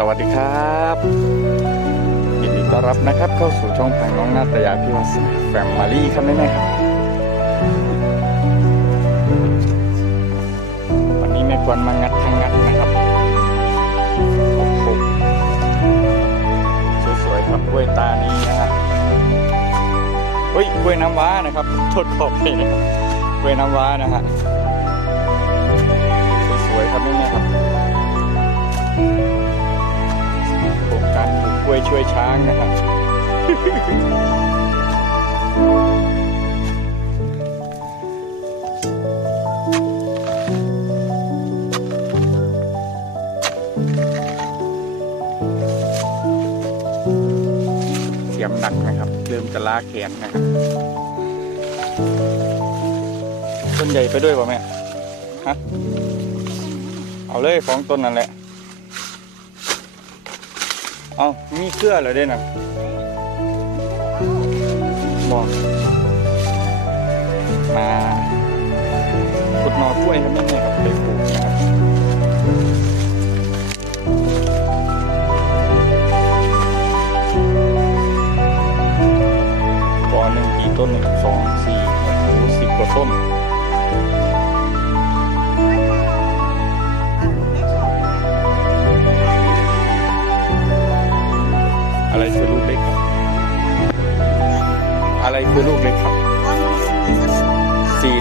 สวัสดีครับยินดีต้อนรับนะครับเข้าสู่ช่องทางน้องนาตยาพิวัสนาแฟมมารีครับแม่ๆครับวันนี้แม่กวนมางัดทางงัดนะครับโอ้โหสวยๆครับกล้วยตานี้นะครับเฮ้ยกล้วยน้ำว้านะครับโทษขอบไปนะครับกล้วยน้ำว้านะฮะสวยๆครับแม่ๆครับ ล้วยช่วยช้างนะครับเสียมหนักนะครับ เริ่มจะล้าแขนนะครับต้นใหญ่ไปด้วยป่ะแม่ฮะเอาเลยสองต้นนั่นแหละ มีเครือเหรอเด่นอะบอกมาขุดหนอกล้วยครับแม่ครับไปปลูกนะครับกอหนึ่งกี่ต้นหนึ่งสองสี่หกสิบกว่าต้น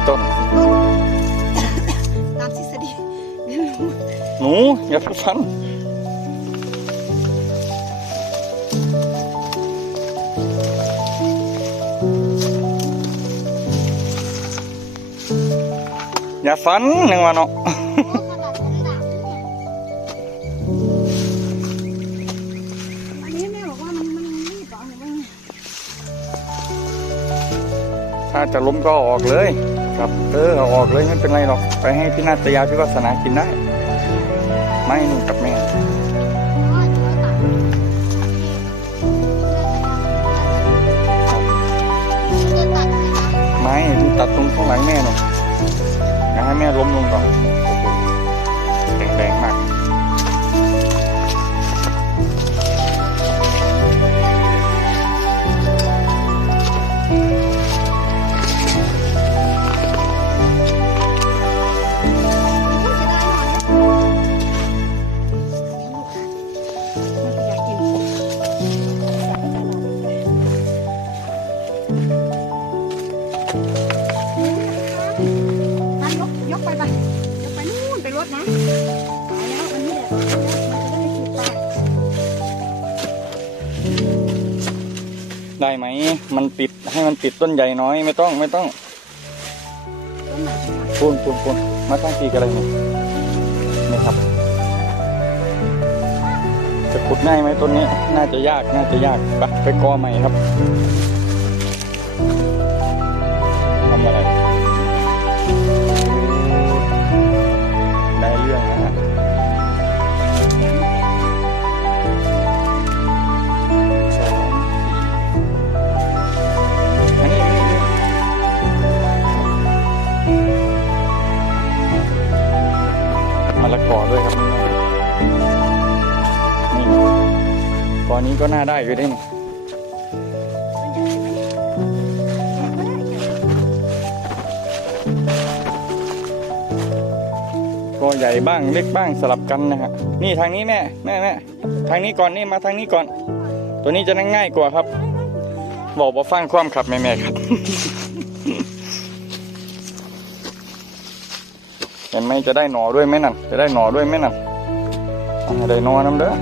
สี่ต้นตามทฤษฎีหนูอย่าไปฟันอย่าฟันหนึ่งวันเนาะอันนี้แม่บอกว่ามันมันรีบเหรอหรือว่าไงถ้าจะล้มก็เอาออกเลย ครับเออเอาออกเลยไม่เป็นไรหรอก ไปให้พี่นาตยาพี่วัสนากินได้ ไม่หนูกับแม่อ๋อจะตัดจะตัดไหมคะไม่พี่ตัดตรงข้างหลังแม่หนูอย่าให้แม่ล้มลงก่อน มันปิดต้นใหญ่น้อยไม่ต้องไม่ต้องต้นไหนที่มันปูนปูนปูนมาตั้งทีกันเลยนี่นี่ครับ จะขุดง่ายไหมต้นนี้ น่าจะยากน่าจะยากไปไปกอใหม่ครับทำอะไร กอด้วยครับนี่กอนี้ก็น่าได้อยู่ได้นี่ต้นใหญ่ไหมใหญ่ก็ได้ใหญ่ก็ใหญ่บ้างเล็กบ้างสลับกันนะฮะนี่ทางนี้แม่แม่แม่ทางนี้ก่อนนี่มาทางนี้ก่อน ตัวนี้จะนั่งง่ายกว่าครับ บอกว่าฟังความขับแม่แม่ครับ ห็นไหมจะได้หนอด้วยไหมนั่นจะได้หนอด้วยไหมนั่นได้หนอน้ำเด้อ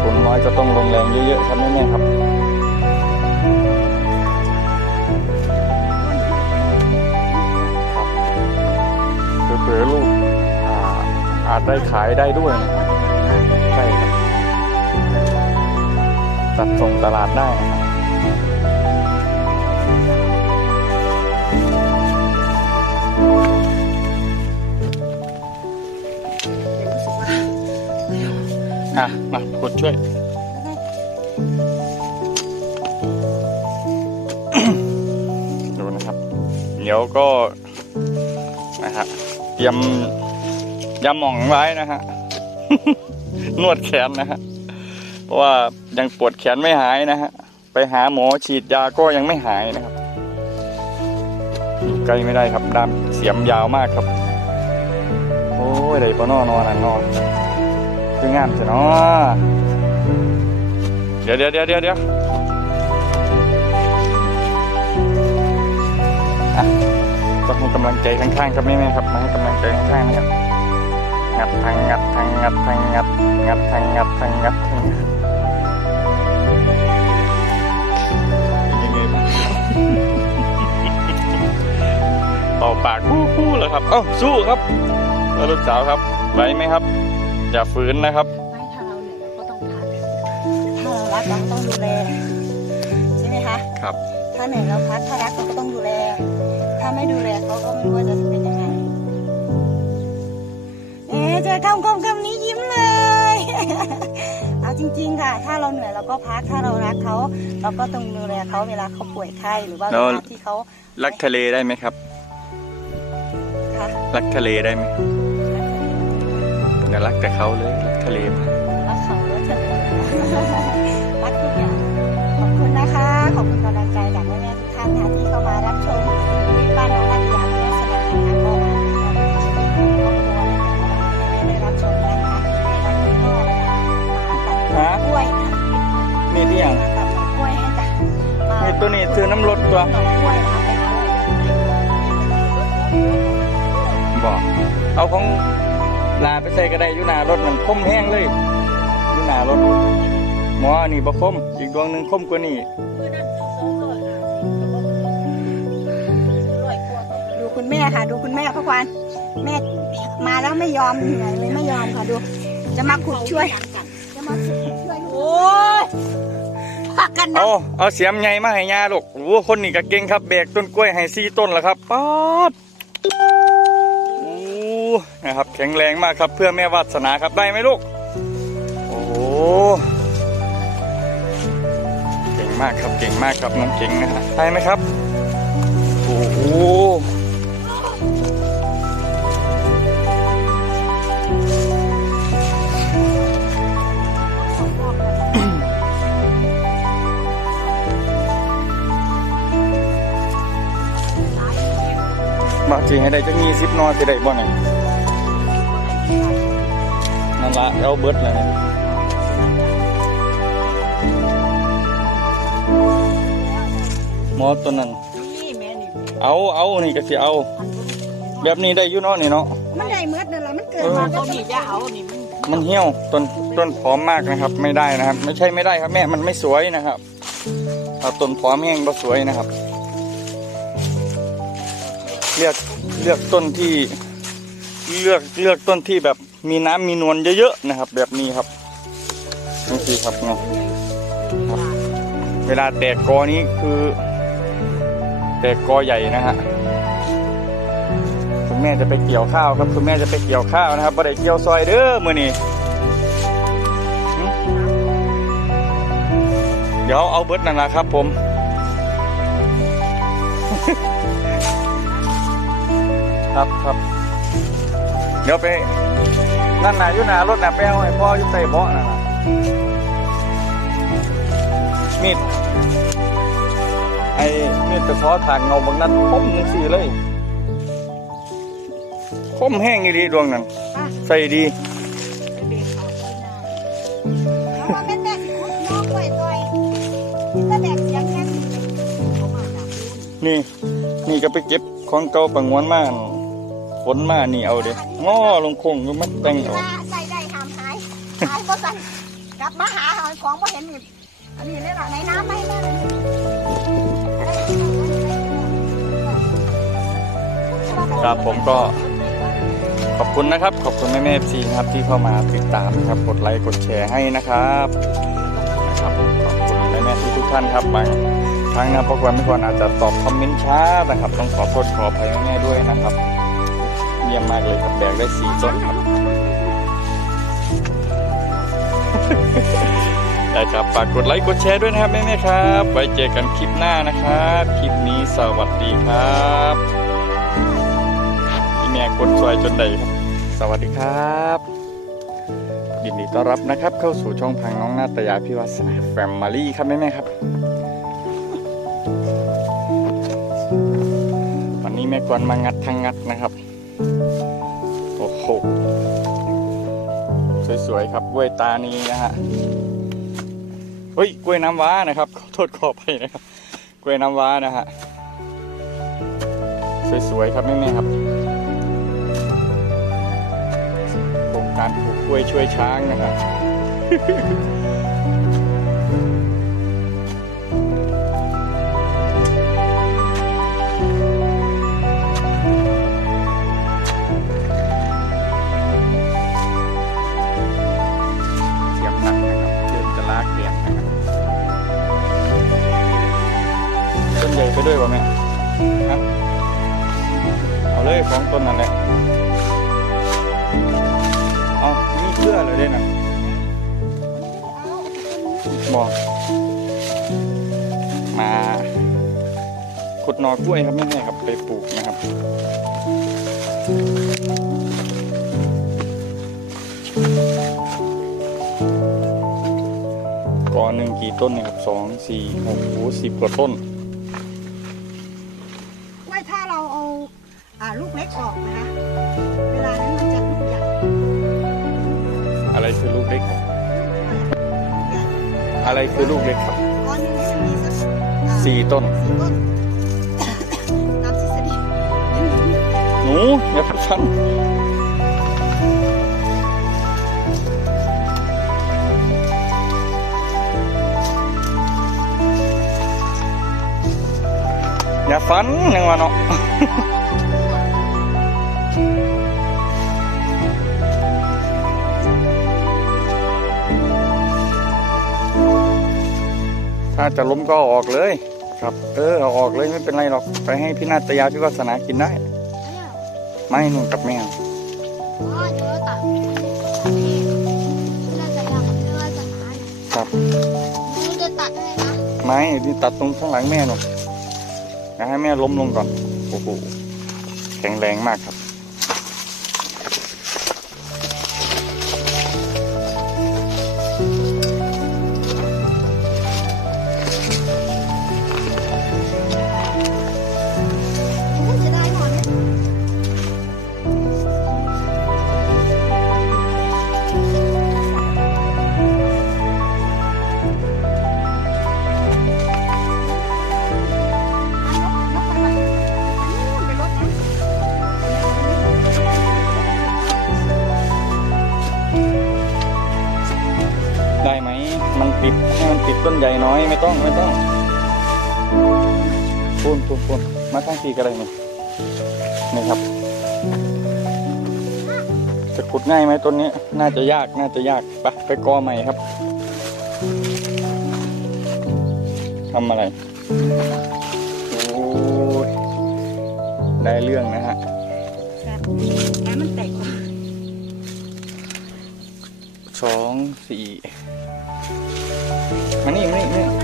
ทุนน้อยก็ต้องลงแรงเยอะๆครับแม่ๆครับครับเผลอๆลูกอาอาจได้ขายได้ด้วยนะ ตัดส่งตลาดได้นะครับอะ มาขุดช่วยดูนะครับ เดี๋ยวก็นะฮะเตรียมยาหมองไว้นะฮะ นวดแขนนะฮะ ราะว่ายังปวดแขนไม่หายนะฮะ ไปหาหมอฉีดยาก็ยังไม่หายนะครับอยู่ใกล้ไม่ได้ครับด้ามเสียมยาวมากครับ โอ้ยได้ปะนอนอนอนนอนคืองามจะนาะเดี๋ยวเดี๋ยวเดี๋ยวเดี๋ยวเดี๋ยวอะต้องให้กำลังใจข้างๆครับแม่ๆครับมาให้กำลังใจข้างๆนะครับงัดทางงัดทางงัดทางงัดงัดทางงัดทางงัดทางงัด เป่าปากคู่ๆเลยครับ เอ้าสู้ครับแล้วลูกสาวครับไหวไหมครับ อย่าฝืนนะครับ ไม่ถ้าเราเหนื่อยเราก็ต้องพักถ้าเรารักเราก็ต้องดูแลใช่ไหมคะ ครับ ถ้าเหนื่อยเราพักถ้ารักเราก็ต้องดูแล ถ้าไม่ดูแลเขาก็ไม่รู้ว่าจะเป็นยังไงเอ๊ะเจอคำคมคำนี้ยิ้มเลย เอาจริง ๆ ค่ะ ถ้าเราเหนื่อยเราก็พักถ้าเรารักเขาเราก็ต้องดูแลเขาเวลาเขาป่วยไข้หรือว่าเวแล้ว ลาที่เขารักทะเลได้ไหมครับ ค่ะรักทะเลได้ไหมอย่ารักแต่เขาเลยรักทะเลไปรักเขาแล้วเธอรักทุกอย่างขอบคุณนะคะ ขอบคุณกำลังใจจากแม่ๆทุกท่านค่ะที่เข้ามารับชมที่บ้านน้องนักยาแม่สนามนะคะก็มาครอบครัวในแต่ละวันที่ได้รับชมนะคะวันนี้ก็มาตัดฮะกล้วยค่ะมีที่อย่างมาตัดหน่อกล้วยให้จ้ะมามีตัวนี้ซื้อน้ำรถตัวหน่อกล้วยนะคะ บอก เอาของลาไปใส่กระไดอยู่หน้ารถมันคมแห้งเลยอยู่หน้ารถหมออันนี้บ่คมอีกดวงหนึ่งคมกว่านี้ดูคุณแม่ค่ะ ดูคุณแม่พ่อควานแม่มาแล้วไม่ยอมเหนื่อยเลยไม่ยอมค่ะดู จะมาขุดช่วยจะมาขุดช่วยโอ้ยพักกันนะเอาเอาเสียมใหญ่มาให้ยาลูกโอ้คนนี้ก็เก่งครับแบกต้นกล้วยให้สี่ต้นแล้วครับป๊าดโอ้ นะครับ แข็งแรงมากครับเพื่อแม่วาสนาครับได้ไหมลูก โอ้เก่งมากครับเก่งมากครับน้องเก่งนะฮะได้ไหมครับ โอ้โหมาจริงให้ได้จะมีสิบนอนจะได้บ่เนี่ย นั่นละเอาเบิดเลยหมอตัวนั้นนี่แม่นี่เอาเอานี่ก็สิเอา แบบนี้ได้อยู่เนาะนี่เนาะ มันได้เมื่อนั่นแหละมันเกิดเออมาต้นนี้จะเอานี่มันมันเหี่ยวต้นต้นผอมมากนะครับ ไม่ได้นะครับ ไม่ใช่ไม่ได้ครับแม่มันไม่สวยนะครับเอาต้นผอมแห้งก็สวยนะครับ เลือกเลือกต้นที่ เลือกเลือกต้นที่แบบ มีน้ำมีนวลเยอะๆนะครับ แบบนี้ครับนี่สิครับไงครับเวลาแตกกอนี้คือ แตกกอใหญ่นะฮะคุณแม่จะไปเกี่ยวข้าวครับคุณแม่จะไปเกี่ยวข้าวนะครับบ่ได้เกี่ยวซอยเด้อมือนี้หึเดี๋ยวเอาเบิดนั่นละครับ ผมครับครับเดี๋ยวไป นั่นน่ะอยู่หน้ารถน่ะไปเอาให้พ่ออยู่ใส่เบาะนั่นน่ะมีดไอ้มีดตะท้อทางเงาบางนั้นคมจังสี่เลยคมแห้งอีหลีดวงนั้นใส่ดีเพราะว่าแม่แม่ขุดนอกไว้ต่อยนี่ก็แดกเสียงแค่นี้นี่ นี่ก็ไปเก็บของเก่าปังงวนมาอั่น ฝนมานี่เอาเด้งอลงคงก็มันแต่งเอาว่าใส่ได้หามหายหายก็สั่นกลับมาหาหอยของบ่เห็นนี่อันนี้เลยล่ะในน้ำไม่ได้เลยครับผมก็ขอบคุณนะครับ ขอบคุณแม่แม่ซีนะครับที่เข้ามาติดตามนะครับกดไลค์กดแชร์ให้นะครับนะครับขอบคุณแม่แม่ทุกท่านครับบางครั้งนะพวกวันไม่ควรอาจจะตอบคอมเมนต์ช้านะครับ ต้องขอโทษขออภัยแม่แม่ด้วยนะครับ ยี่ยมมากเลยครับแบกได้สี่ต้นครับได้ครับฝากกดไลค์กดแชร์ด้วยนะครับแม่ๆครับ ไว้เจอกันคลิปหน้านะครับ คลิปนี้สวัสดีครับอีเมียกดซอยจนใดครับ สวัสดีครับยินดีต้อนรับนะครับ เข้าสู่ช่องทางน้องนาตยาพิวัฒนาแฟมมารีครับแม่แม่ๆครับ วันนี้แม่กวนมางัดทั้งงัดนะครับ โอ้โห สวยๆครับกล้วยตานีนะฮะ เฮ้ยกล้วยน้ำว้านะครับ ขอโทษขอไปนะครับ กล้วยน้ำว้านะฮะ สวยๆครับแม่ๆครับ โครงการปลูกกล้วยช่วยช้างนะครับ อหนึ่งกี่ต้นเนี่ยครับสองสี่หกโอ้สิบกว่าต้นไว้ถ้าเราเอาอ่าลูกเล็กออกนะคะ เวลานั้นมันจะลูกใหญ่อะไรคือลูกเล็กใหญ่อะไรคือลูกเล็กครับตอนนี้จะมีสักอ่าสี่ต้น สี่ต้น ตามทฤษฎีหนูอย่าพัดฟัน อย่าฟันยังวะเนาะถ้าจะล้มก็เอาออกเลย ครับ เออเอาออกเลยไม่เป็นไรหรอก ไปให้พี่นาตยาพี่วัฒนากินได้ ไม่นุ่นกับแมวอ๋อเดี๋ยวเราตัดนี่เราจะยังเลือจะหายครับหนูจะตัดให้นะไม่นี่ตัดตรงข้างหลังแม่หนูอยาก ให้แม่ล้มลงก่อน โอ้โห แข็งแรงมากครับ ปูนปูนปูนมาทั้งทีก็ได้นี่นี่ครับ จะขุดง่ายไหมต้นนี้ น่าจะยากน่าจะยากไปไปกอใหม่ครับทำอะไรโอ้ยได้เรื่องนะฮะครับแล้วมันแตกออกสองสี่มานี่มานี่มานี่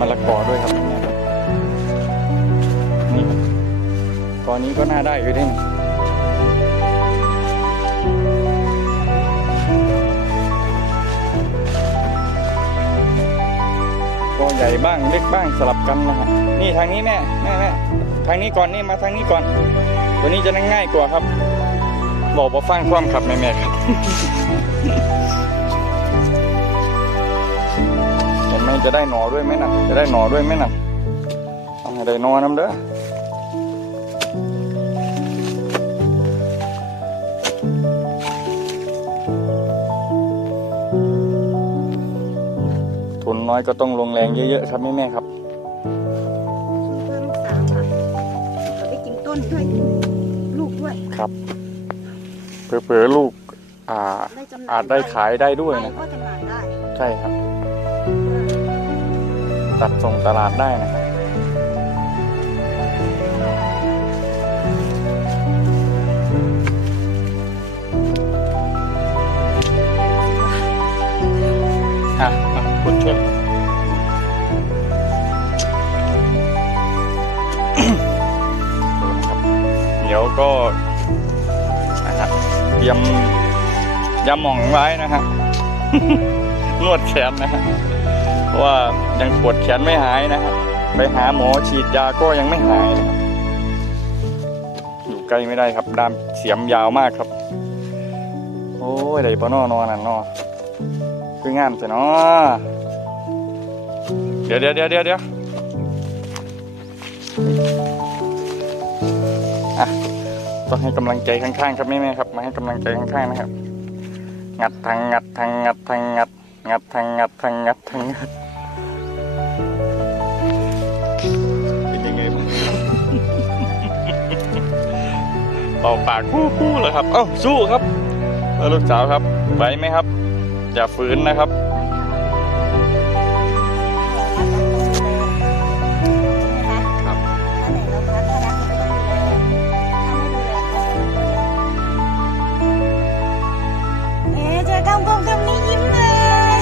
มะละกอด้วยครับแม่ครับนี่ครับกอนนี้ก็น่าได้อยู่ด้วยนี่กอใหญ่บ้างเล็กบ้างสลับกันนะฮะนี่ทางนี้แม่แม่แม่ทางนี้ก่อนนี่มาทางนี้ก่อน ตัวนี้จะนั่งง่ายกว่าครับ บอกว่าฟังความขับแม่ๆครับ เห็นไหมจะได้หนอด้วยไหมนะจะได้หนอด้วยไหมนะเอาให้ได้หนอน้ำเด้อทุนน้อยก็ต้องลงแรงเยอะๆครับแม่ๆครับเพิ่มสามค่ะเราไปกินต้นด้วยกินลูกด้วยครับเผลอๆลูกอ่า ได้จำหน่ายอาจได้ขายได้ด้วยใบนะ ก็จำหน่ายได้ ใช่ครับ ตัดส่งตลาดได้นะครับอะกดช่วยเดี๋ยวก็นะครับยำยำหม่องไว้นะฮะนวดแขนนะฮะ ราะว่ายังปวดแขนไม่หายนะฮะไปหาหมอฉีดยาก็ยังไม่หายนะครับอยู่ใกล้ไม่ได้ครับด้ามเสียมยาวมากครับ โอ้ยได้ปะนอนอนนั่นนอคืองามแต่นอเดี๋ยวเดี๋ยวเดี๋ยวเดี๋ยวเดี๋ยวต้องให้กำลังใจข้างๆครับแม่ๆครับ มาให้กำลังใจข้างๆนะครับ งัดทางงัดทางงัดทางงัดงัดทางงัดทางงัดทางงัด ป่าปากคู่คู่เลยครับ เอ้าสู้ครับแล้วลูกสาวครับไหวไหมครับ อย่าฝืนนะครับครับถ้าไหนเราพักถ้ารักเราก็ต้องดูแลถ้าไม่ดูแลเขาเอ๊ะเจอกำกงกำนี้ยิ้มเลย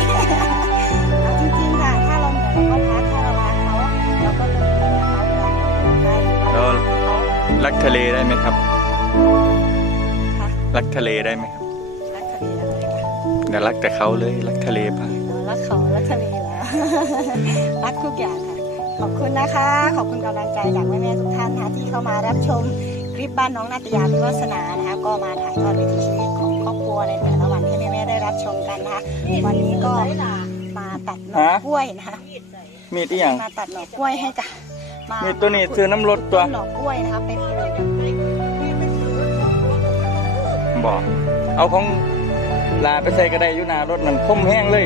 เอาจริงๆค่ะถ้าเราเหนื่อยเราก็พักถ้าเรารักเขาเราก็ดูแลเขาเวลาเราเป็นไข้หรือว่าเรารักเขารักทะเลได้ไหมครับค่ะ รักทะเลได้ไหมครับรักทะเลแล้วเลยค่ะอย่ารักแต่เขาเลยรักทะเลป่ะเรารักเขารักทะเลแล้วรักทุกอย่างค่ะ ขอบคุณนะคะ ขอบคุณกำลังใจจากแม่ๆทุกท่านนะคะที่เข้ามารับชมคลิปบ้านน้องนาตยาพิวัฒนานะคะ ก็มาถ่ายทอดวิถีชีวิตของครอบครัวในแต่ละวันให้แม่ๆได้รับชมกันนะคะวันนี้ก็มาตัดหน่อกล้วยนะคะมีดที่อย่างมาตัดหน่อกล้วยให้กับมามีดตัวนี้ซื้อน้ำรถตัวต้นหน่อกล้วยนะคะไปปลูก บอก เอาของลาไปใส่กระไดอยุนารถนั่นคมแห้งเลย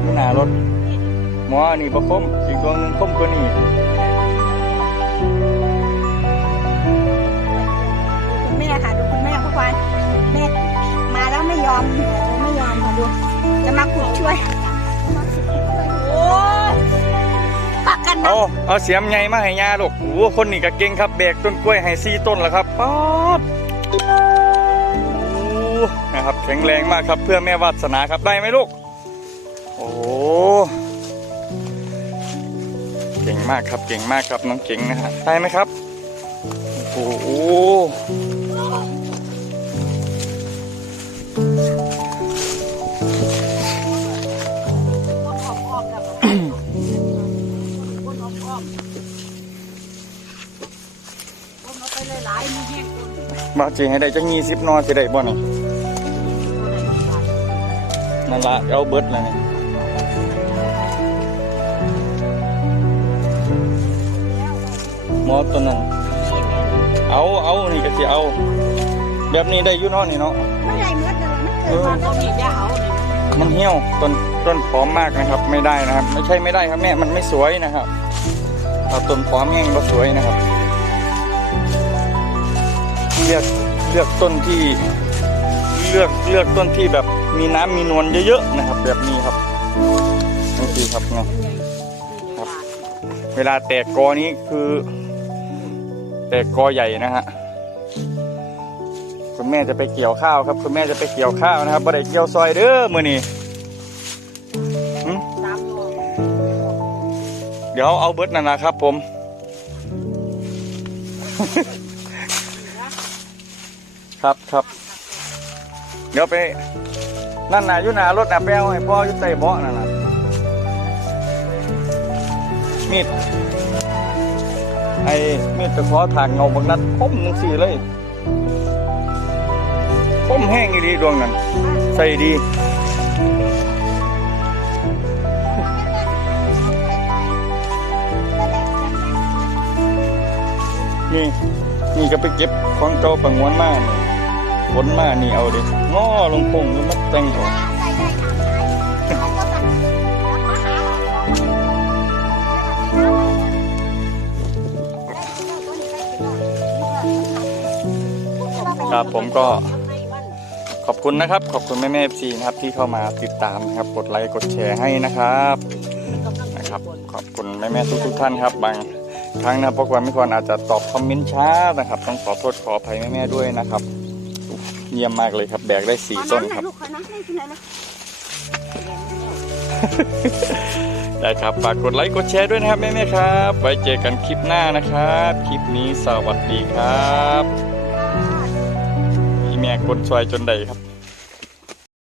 อยุนารถหมออันนี่ประคมอีกดวงหนึงคมกว่านี้ดูคุณแม่ค่ะดูคุณแม่พวกวันแม่มาแล้วไม่ยอมเหนื่อยเลยไม่ยอมมาดูจะมาขุดช่วยโอ้ยปักกันนะเอาเอาเสียมใหญ่มาให้ยาลูกโอ้โหคนนี้ก็เก่งครับแบกต้นกล้วยให้ซี่ต้นแล้วครับป๊าดโอ้ นะครับ แข็งแรงมากครับเพื่อแม่วาสนาครับได้ไหมลูก โอ้โหเก่งมากครับเก่งมากครับน้องเก่งนะฮะได้ไหมครับโอ้โหมาจีให้ได้จังยี่สิบนอนสิได้บ่นี่ นั่นละเอาเบิดแล้วนี่หมอตัวนั้น เอา เอา นี่ก็สิเอา แบบนี้ได้อยู่เนาะนี่เนาะไม่ได้เมื่อเดิมมันเกิดความต้องมียาเอาเนี่ยมันเหี่ยวต้นต้นผอมมากนะครับ ไม่ได้นะครับ ไม่ใช่ไม่ได้ครับแม่ มันไม่สวยนะครับเอาต้นผอมแห้งก็สวยนะครับ เลือกเลือกต้นที่ เลือกเลือกต้นที่แบบมีน้ำมีนวลเยอะๆนะครับ แบบนี้ครับนี่คือครับเนาะครับ เวลาแตกกอนี้คือ แตกกอใหญ่นะฮะคุณแม่จะไปเกี่ยวข้าวครับ คุณแม่จะไปเกี่ยวข้าวนะครับบ่ได้เกี่ยวซอยเด้อมือนี้หึตามตัวเดี๋ยวเอาเบิดนั่นนะครับ ผมครับครับ เดี๋ยวไป นั่นน่ะอยู่หน้ารถน่ะไปเอาให้พ่ออยู่ใต้เบาะนั่นน่ะมีดไอ้มีดตะขอทางเงาบางนัดคมหนึ่งสี่เลยคมแห้งดีดวงนั้น ใส่ดีนี่นี่ก็ไปเก็บของเก่าปังวนมานี่ ฝนมานี่เอาดิง้อลงพงแล้วมาแต่งออกใส่ได้ทำได้เขาก็ตัดแล้วมครับผมก็ขอบคุณนะครับ ขอบคุณแม่แม่ซีนะครับที่เข้ามาติดตามนะครับ กดไลค์กดแชร์ให้นะครับนะครับ ขอบคุณแม่แม่ทุกทุกท่านครับบางครั้งนะครับพวกวันไม่ควรอาจจะตอบคอมเมนต์ช้านะครับ ต้องขอโทษขออภัยแม่แม่ด้วยนะครับ เยี่ยมมากเลยครับแบกได้สี่ต้นครับลูกขอน้ำให้กินหน่อยนะได้ครับฝากกดไลค์กดแชร์ด้วยนะครับแม่ๆครับ ไว้เจอกันคลิปหน้านะครับ คลิปนี้สวัสดีครับค่ะแม่กลซอยจนใดครับ